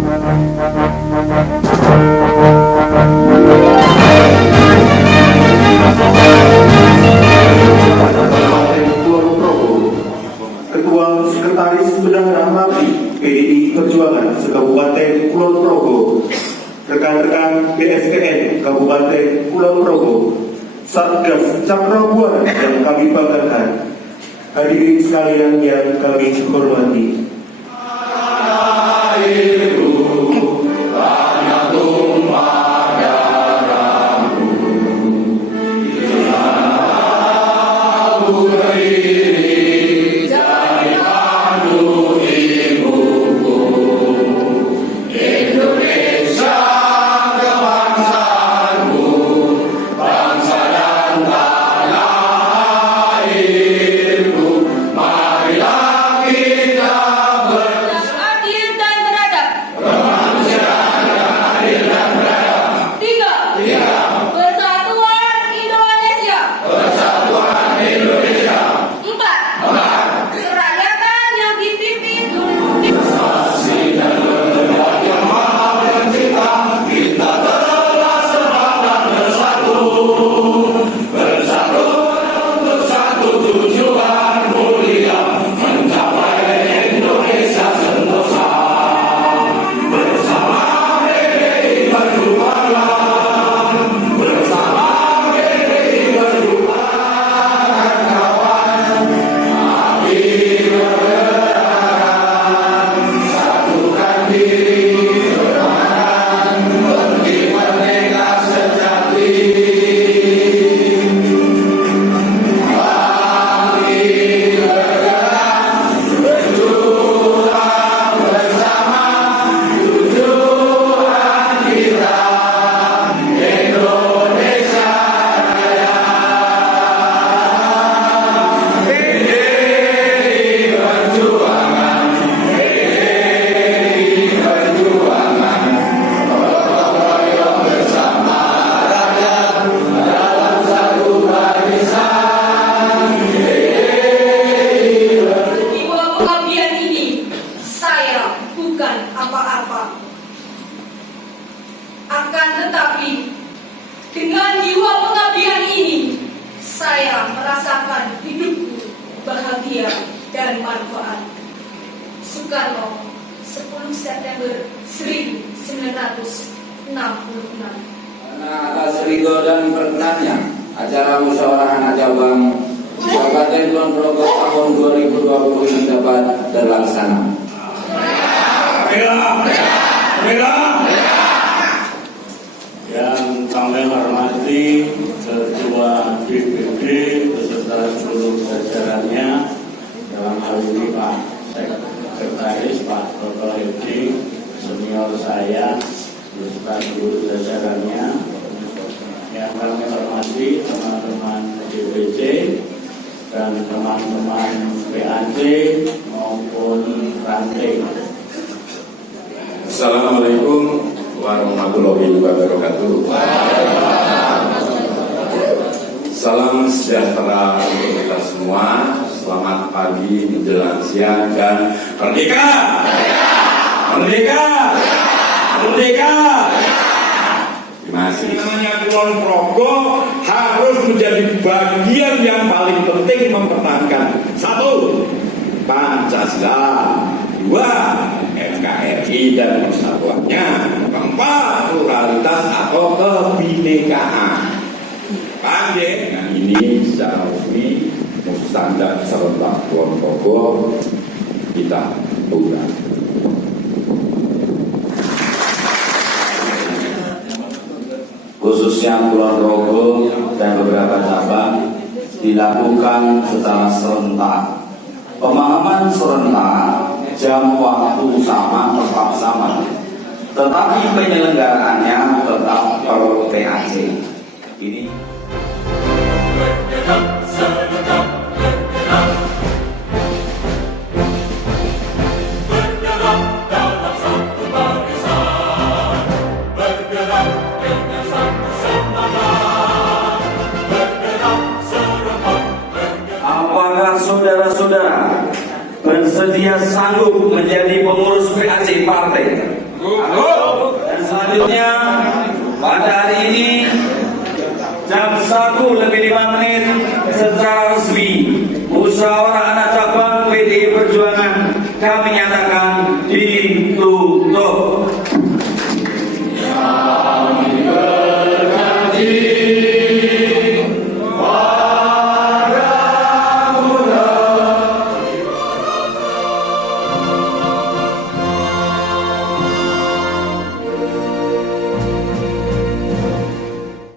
Ketua Sekretaris Bendahara MAPI PDI Perjuangan se-Kabupaten Kulon Progo, rekan-rekan BSTN Kabupaten Kulon Progo, Satgas Cakra Buana yang kami banggakan, hadirin sekalian yang kami hormati. Akan tetapi, dengan jiwa pengabdian ini, saya merasakan hidupku bahagia dan manfaat. Soekarno, 10 September 1966. Karena atas ridho dan perkenannya, acara musyawarah anak cabang Kabupaten Kulon Progo tahun 2020 ini dapat terlaksana. Yang kami hormati Ketua DPD beserta seluruh jajarannya, dalam hal ini Pak Sekretaris Pak Toto Hedi, senior saya beserta seluruh jajarannya. Yang kami hormati teman-teman DPC dan teman-teman PAC maupun ranting. Assalamualaikum warahmatullahi wabarakatuh. Salam sejahtera untuk kita semua. Selamat pagi menjelang siang dan merdeka! Merdeka! Merdeka! Terima kasih. Namanya Kulon Progo harus menjadi bagian yang paling penting mempertahankan 1. Pancasila, 2. NKRI dan persatuannya, 4. Pluralitas atau kebinekaan. Paham ya? Nah, ini secara resmi Musanda serentak Kulon Progo kita tunda. Khususnya Kulon Progo dan beberapa cabang dilakukan secara serentak. Pemahaman serentak, jam waktu sama, tetap sama, tetapi penyelenggaraannya tetap per PAC. Ini apakah saudara-saudara bersedia sanggup menjadi pengurus PAC PAC Partai. Dan selanjutnya pada hari ini jam 1 lebih 5 menit secara